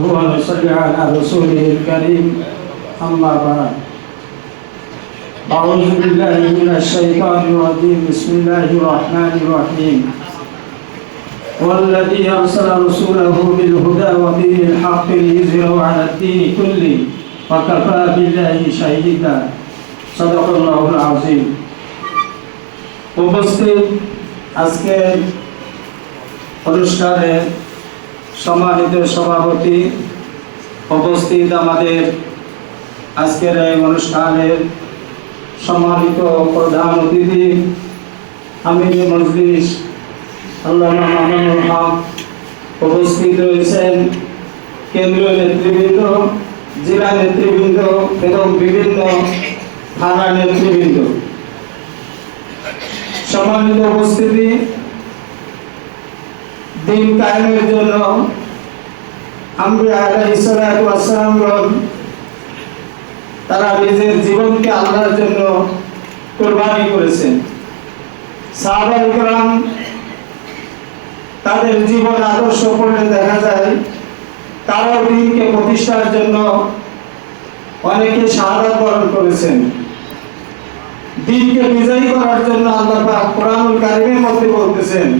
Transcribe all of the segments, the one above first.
ونصلي على رسوله الكريم أما بعد أعوذ بالله من الشيطان الرجيم بسم الله الرحمن الرحيم والذي أرسل رسوله بالهدى ودين الحق ليظهره على الدين كله وكفى بالله شهيدا صدق الله العظيم উপস্থিত আজকের অনুষ্ঠানের সম্মানিত সভাপতি, উপস্থিত আমাদের আজকের এই অনুষ্ঠানের সম্মানিত প্রধান অতিথি আমির মজলিস আল্লামা মামুনুল হক, উপস্থিত রয়েছেন কেন্দ্রীয় নেতৃবৃন্দ, জেলা নেতৃবৃন্দ এবং বিভিন্ন থানা নেতৃবৃন্দ। সম্মানিত উপস্থিতি, দিন কায়েমের জন্য আম্বিয়া আলাইহিস সালাতু ওয়াস সালাম তারা নিজের জীবনকে আল্লাহর জন্য কুরবানি করেছেন। সাহাবায়ে কেরাম তাদের জীবন আদর্শ পড়লে দেখা যায় তারা দিনকে প্রতিষ্ঠার জন্য অনেকে শাহাদাত বরণ করেছেন। দিনকে বিজয়ী করার জন্য আল্লাহ পাক কোরআনুল কারীমের মধ্যে বলতেছেন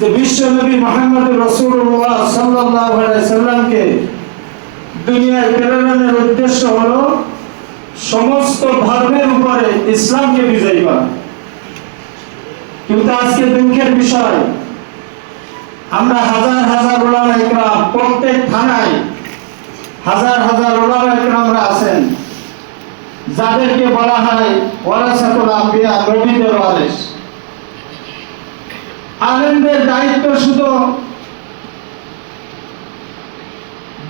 যে বিশ্বনবী মুহাম্মদ রাসূলুল্লাহ সাল্লাল্লাহু আলাইহি সাল্লামকে দুনিয়ায় প্রেরণের উদ্দেশ্য হলো সমস্ত ধর্মের উপরে ইসলামকে বিজয়ী করা। কিন্তু আজকে দুঃখের বিষয়, আমরা হাজার হাজার উলামা ইকরাম, প্রত্যেক থানায় হাজার হাজার উলামা ইকরামরা আছেন যাদেরকে বলা হয় ওয়ারাসাতুল আম্বিয়া, নবীদের ওয়ারিস। আলেমদের দায়িত্ব শুধু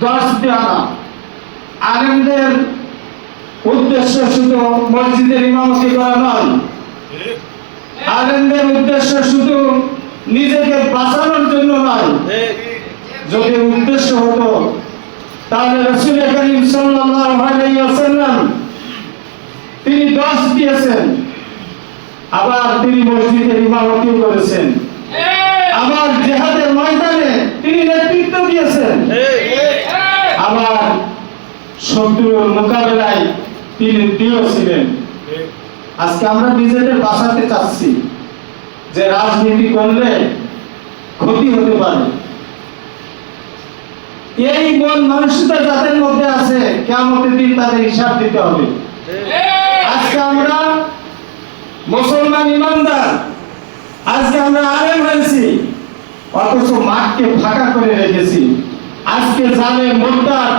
দর্শ দেওয়া না, আলেমদের উদ্দেশ্য শুধু মসজিদের ইমামতি করা নয়, আলেমদের উদ্দেশ্য শুধু নিজেকে বাঁচানোর জন্য নয়। যদি উদ্দেশ্য হতো তাহলে রাসূল করিম সাল্লাল্লাহু আলাইহি ওয়াসাল্লাম তিনি দর্শ দিয়েছেন, আবার তিনি মসজিদের ইমামতি করেছেন, আবার জিহাদের ময়দানে তিনি নেতৃত্ব দিয়েছেন, আবার শত্রুর মোকাবেলায় তিনি দৃঢ় ছিলেন। আজকে আমরা নিজেদের বাঁচাতে চাচ্ছি যে রাজনীতি করলে ক্ষতি হতে পারে, এই মন মানসিকতা যাদের মধ্যে আছে কিয়ামতের দিন তাদের হিসাব দিতে হবে। আজকে আমরা মুসলমান ইমানদার, আজকে আমরা আলেম হয়েছি, অথচ মাঠকে ফাঁকা করে রেখেছি। আজকে জালেম, মুরতাদ,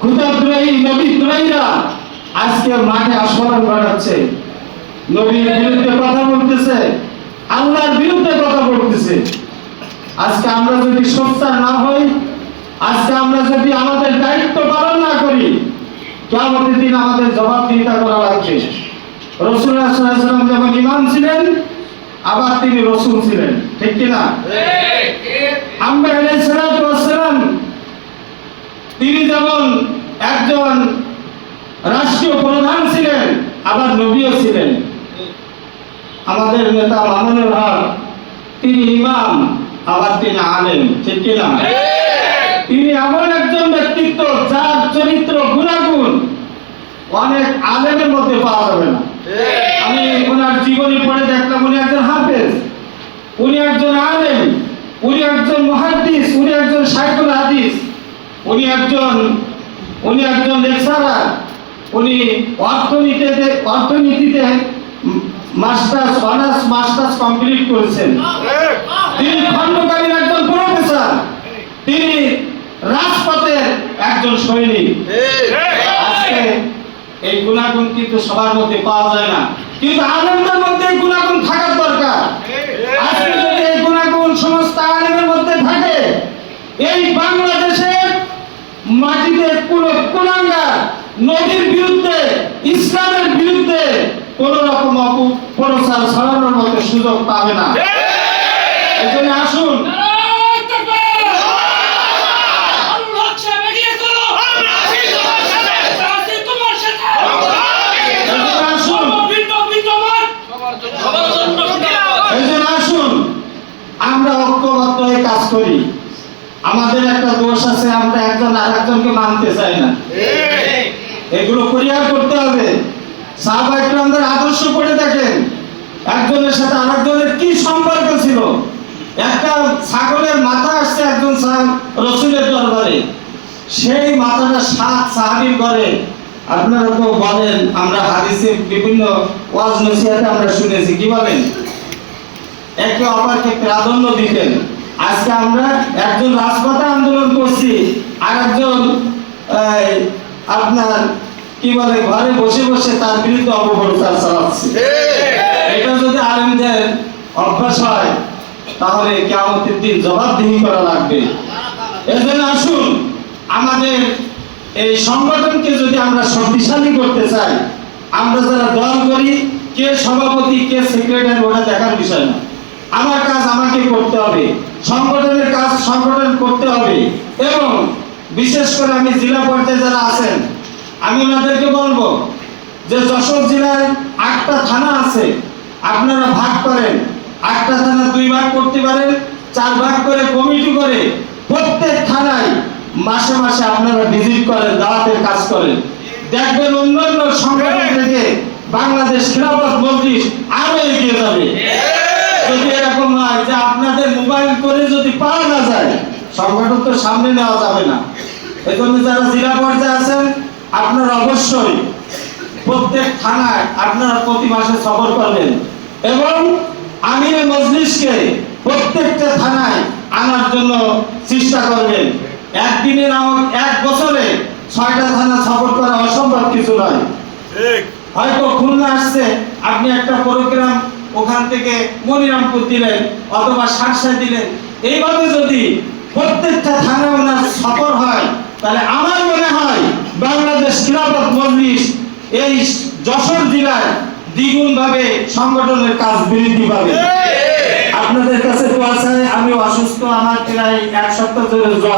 খুদাদ্রোহী, নবীদ্রোহীরা আজকে মাঠে আস্ফালন ঘটাচ্ছে, নবীর বিরুদ্ধে কথা বলতেছে, আল্লাহর বিরুদ্ধে কথা বলতেছে। আজকে আমরা যদি সোচ্চার না হই, আজকে আমরা যদি আমাদের দায়িত্ব পালন না করি, কিয়ামতের দিন আমাদের জবাবদিহিতা করা লাগবে। রাসূলুল্লাহ সাল্লাল্লাহু আলাইহি ওয়াসাল্লাম যেমন ইমাম ছিলেন, আবার তিনি রাসূল ছিলেন, ঠিক কি না? আম্বিয়া আলাইহিস সালাতু ওয়াস সালাম তিনি যেমন একজন রাষ্ট্রীয় প্রধান ছিলেন, আবার নবীও ছিলেন। আমাদের নেতা মামুনুল হক তিনি ইমাম, আবার তিনি আলেম, ঠিক কি না? তিনি এমন একজন ব্যক্তিত্ব যার চরিত্র গুণাগুণ অনেক আলেমের মধ্যে পাওয়া যাবে না। আমি ওনার জীবনী পড়ে দেখলাম, উনি একজন হাফেজ, উনি একজন আলেম, উনি একজন মুহাদ্দিস, উনি একজন শাইখুল হাদিস, উনি একজন লেকচারার, উনি অর্থনীতিতে মাস্টার্স, অনার্স মাস্টার্স কমপ্লিট করেছেন। তিনি খণ্ডকালীন একজন প্রফেসর, তিনি রাজপথের একজন সৈনিক। আজকে এই গুণাগুণ কিন্তু সবার মধ্যে পাওয়া যায় না, কিন্তু আলেমদের মধ্যে এই গুণাগুণ থাকার দরকার। আজকে যদি এই গুণাগুণ সমস্ত আলেমের মধ্যে থাকে, এই বাংলাদেশের মাটিতে কোনো কুলাঙ্গার নবীর বিরুদ্ধে, ইসলামের বিরুদ্ধে কোন রকম অপপ্রচার ছড়ানোর মতো সুযোগ পাবে না। এজন্য আসুন, আমরা ঐক্যবদ্ধ হয়ে কাজ করি। আমাদের একটা দোষ আছে, আমরা একজন আরেকজনকে মানতে চাই না। এগুলো পরিহার করতে হবে। সাহাবা ইকরামদের আদর্শ পড়ে দেখেন, একজনের সাথে আরেকজনের কি সম্পর্ক ছিল। একটা ছাগলের মাথা আসছে একজন রাসূলের দরবারে, সেই মাথাটা 7 সাহাবীর ঘরে। আপনারা তো বলেন, আমরা হাদিসে বিভিন্ন ওয়াজ নসিহতে আমরা শুনেছি, কি বলেন, একে অপরকে প্রাধান্য দিতেন। আজকে আমরা একজন রাজপথে আন্দোলন করছি, আর একজন আপনার কি বলে ঘরে বসে বসে তার বিরুদ্ধে অপপ্রচার চালাচ্ছে। এটা যদি আলেমদের অভ্যাস হয়, তাহলে কিয়ামতের দিন জবাবদিহি করা লাগবে। এজন্য আসুন, আমাদের এই সংগঠনকে যদি আমরা শক্তিশালী করতে চাই, আমরা যারা দল করি, কে সভাপতি কে সেক্রেটারি ওটা দেখার বিষয় না। আমার কাজ আমাকে করতে হবে, সংগঠনের কাজ সংগঠন করতে হবে। এবং বিশেষ করে আমি জেলা পর্যায়ে যারা আছেন, আমি ওনাদেরকে বলবো যে যশোর জেলায় 8টা থানা আছে, আপনারা ভাগ করেন। 8টা থানা 2 ভাগ করতে পারেন, 4 ভাগ করে কমিটি করে প্রত্যেক থানায় মাসে মাসে আপনারা ভিজিট করেন, দাওয়াতের কাজ করেন। দেখবেন অন্যান্য সংগঠন থেকে বাংলাদেশ খিলাফত মজলিস আরো এগিয়ে যাবে। যদি এরকম হয় যে আপনাদের মোবাইল করে যদি পাওয়া না যায়, সংগঠন তো সামনে নেওয়া যাবে না। এজন্য যারা জেলা পর্যায়ে আছেন, আপনারা অবশ্যই প্রত্যেক থানায় আপনারা প্রতি মাসে সফর করবেন এবং আমিরে মজলিসকে প্রত্যেকটা থানায় আনার জন্য চেষ্টা করবেন। একদিনে না, 1 বছরে 6টা থানা সফর করা অসম্ভব কিছু নয়। হয়তো খুলনা আসছে, আপনি একটা প্রোগ্রাম ওখান থেকে মনিরামপুর দিলেন অথবা সারসায় দিলেন। এইভাবে যদি প্রত্যেকটা থানায় ওনার সফর হয়, তাহলে আমার মনে হয় বাংলাদেশ খিলাফত মজলিস এই যশোর জেলায় দ্বিগুণ ভাবে সংগঠনের কাজ বৃদ্ধি পাবে। আপনাদের কাছে দোয়া চাই। আমি অসুস্থ, আমার প্রায় 1 সপ্তাহ ধরে জ্বর।